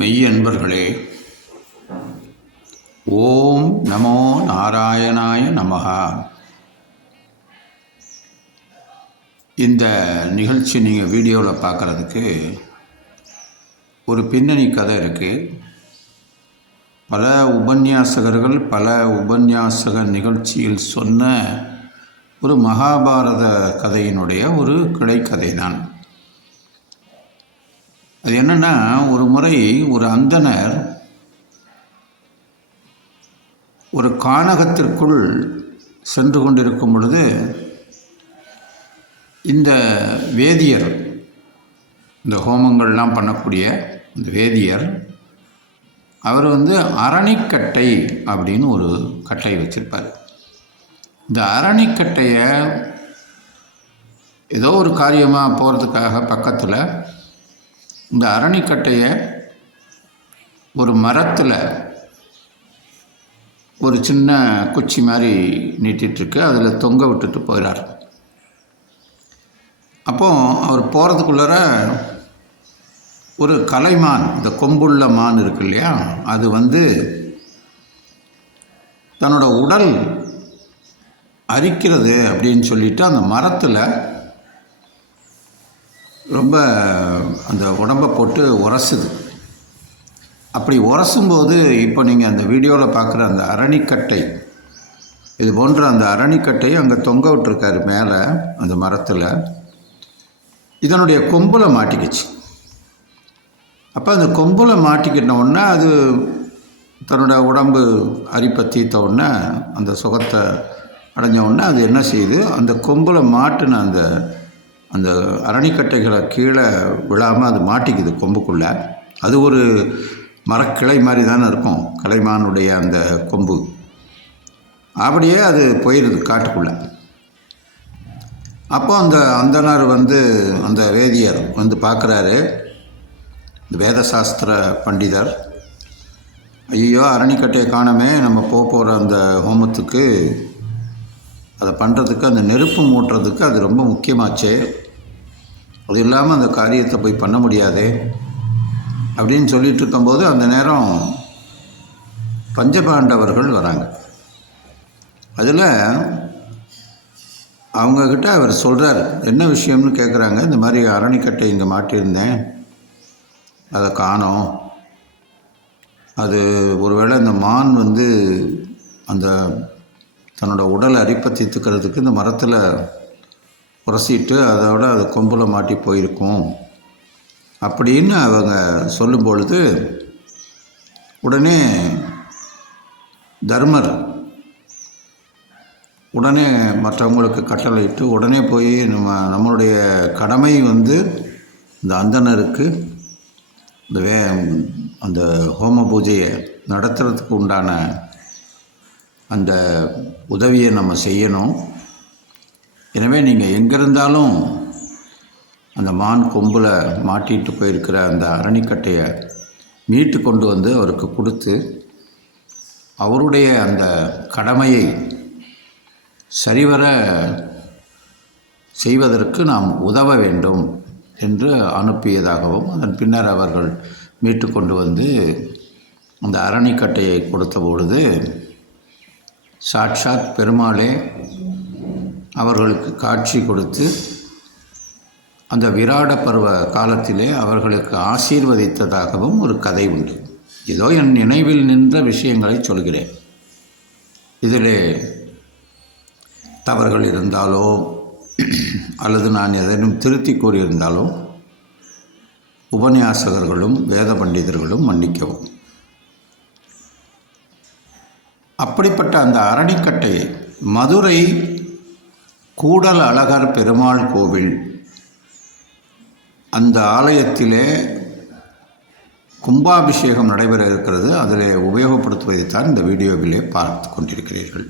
மெய் அன்பர்களே ஓம் நமோ நாராயணாய நமகா இந்த நிகழ்ச்சி நீங்கள் வீடியோவில் பார்க்குறதுக்கு ஒரு பின்னணி கதை இருக்குது பல உபன்யாசகர்கள் பல உபன்யாசக நிகழ்ச்சியில் சொன்ன ஒரு மகாபாரத கதையினுடைய ஒரு கிளைக்கதை தான் அது என்னென்னா ஒரு முறை ஒரு அந்தனர் ஒரு கானகத்திற்குள் சென்று கொண்டிருக்கும் பொழுது இந்த வேதியர் இந்த ஹோமங்கள்லாம் பண்ணக்கூடிய இந்த வேதியர் அவர் வந்து அரணிக்கட்டை அப்படின்னு ஒரு கட்டை வச்சுருப்பார். இந்த அரணிக்கட்டையை ஏதோ ஒரு காரியமாக போகிறதுக்காக பக்கத்தில் இந்த அரணிக்கட்டையை ஒரு மரத்தில் ஒரு சின்ன குச்சி மாதிரி நீட்டிகிட்ருக்கு அதில் தொங்க விட்டுட்டு போயிடார் அப்போ அவர் போகிறதுக்குள்ளார ஒரு கலைமான் இந்த கொம்புள்ள மான் இருக்கு இல்லையா? அது வந்து தன்னோட உடல் அரிக்கிறது அப்படின்னு சொல்லிட்டு அந்த மரத்தில் ரொம்ப அந்த உடம்பை போட்டு உரசுது. அப்படி உரசும்போது இப்போ நீங்கள் அந்த வீடியோவில் பார்க்குற அந்த அரணிக்கட்டை இது போன்ற அந்த அரணிக்கட்டையும் அங்கே தொங்க விட்டுருக்காரு மேலே அந்த மரத்தில். இதனுடைய கொம்பில் மாட்டிக்கிச்சு. அப்போ அந்த கொம்பில் மாட்டிக்கிட்ட உடனே அது தன்னோட உடம்பு அரிப்பை தீர்த்த உடனே அந்த சுகத்தை அடைஞ்ச உடனே அது என்ன செய்யுது? அந்த கொம்பில் மாட்டின அந்த அந்த அரணிக்கட்டைகளை கீழே விழாமல் அது மாட்டிக்குது கொம்புக்குள்ளே. அது ஒரு மரக்கிளை மாதிரி தானே இருக்கும் கலைமானுடைய அந்த கொம்பு. அப்படியே அது போயிடுது காட்டுக்குள்ளே. அப்போ அந்த அந்தனர் வந்து அந்த வேதியர் வந்து பார்க்குறாரு. வேதசாஸ்திர பண்டிதர் ஐயோ அரணிக்கட்டையை காணமே நம்ம போக போகிற அந்த ஹோமத்துக்கு. அதை பண்ணுறதுக்கு அந்த நெருப்பு மூட்டுறதுக்கு அது ரொம்ப முக்கியமாச்சே. அது இல்லாமல் அந்த காரியத்தை போய் பண்ண முடியாது அப்படின்னு சொல்லிட்டு இருக்கும்போது அந்த நேரம் பஞ்சபாண்டவர்கள் வராங்க. அதில் அவங்கக்கிட்ட அவர் சொல்கிறார் என்ன விஷயம்னு கேட்குறாங்க இந்த மாதிரி அரணிக்கட்டை இங்கே மாட்டியிருந்தேன். அதை காணோம். அது ஒருவேளை இந்த மான் வந்து அந்த தன்னோட உடல் அரிப்பை தீர்த்துக்கிறதுக்கு இந்த மரத்தில் உரசிட்டு அதோட அது கொம்பில் மாட்டி போயிருக்கும் அப்படின்னு அவங்க சொல்லும் பொழுது உடனே தர்மர் உடனே மற்றவங்களுக்கு கட்டளையிட்டு உடனே போய் நம்ம நம்மளுடைய கடமை வந்து இந்த அந்தனருக்கு இந்த வே அந்த ஹோம பூஜையை நடத்துறதுக்கு உண்டான அந்த உதவியை நம்ம செய்யணும். எனவே நீங்கள் எங்கே இருந்தாலும் அந்த மான் கொம்பில் மாட்டிட்டு போயிருக்கிற அந்த அரணிக்கட்டையை மீட்டு கொண்டு வந்து அவருக்கு கொடுத்து அவருடைய அந்த கடமையை சரிவர செய்வதற்கு நாம் உதவ வேண்டும் என்று அனுப்பியதாகவும் அதன் பின்னர் அவர்கள் மீட்டு கொண்டு வந்து அந்த அரணிக்கட்டையை கொடுத்த பொழுது சாட்சாத் பெருமாளே அவர்களுக்கு காட்சி கொடுத்து அந்த விராட பருவ காலத்திலே அவர்களுக்கு ஆசீர்வதித்ததாகவும் ஒரு கதை உண்டு. ஏதோ என் நினைவில் நின்ற விஷயங்களை சொல்கிறேன். இதிலே தவறுகள் இருந்தாலோ அல்லது நான் எதேனும் திருத்தி கூறியிருந்தாலோ உபன்யாசகர்களும் வேத பண்டிதர்களும் மன்னிக்கவும். அப்படிப்பட்ட அந்த அரணிக்கட்டையை மதுரை கூடல் அழகர் பெருமாள் கோவில். அந்த ஆலயத்திலே கும்பாபிஷேகம் நடைபெற இருக்கிறது. அதில் உபயோகப்படுத்துவதைத்தான் இந்த வீடியோவிலே பார்த்து கொண்டிருக்கிறீர்கள்.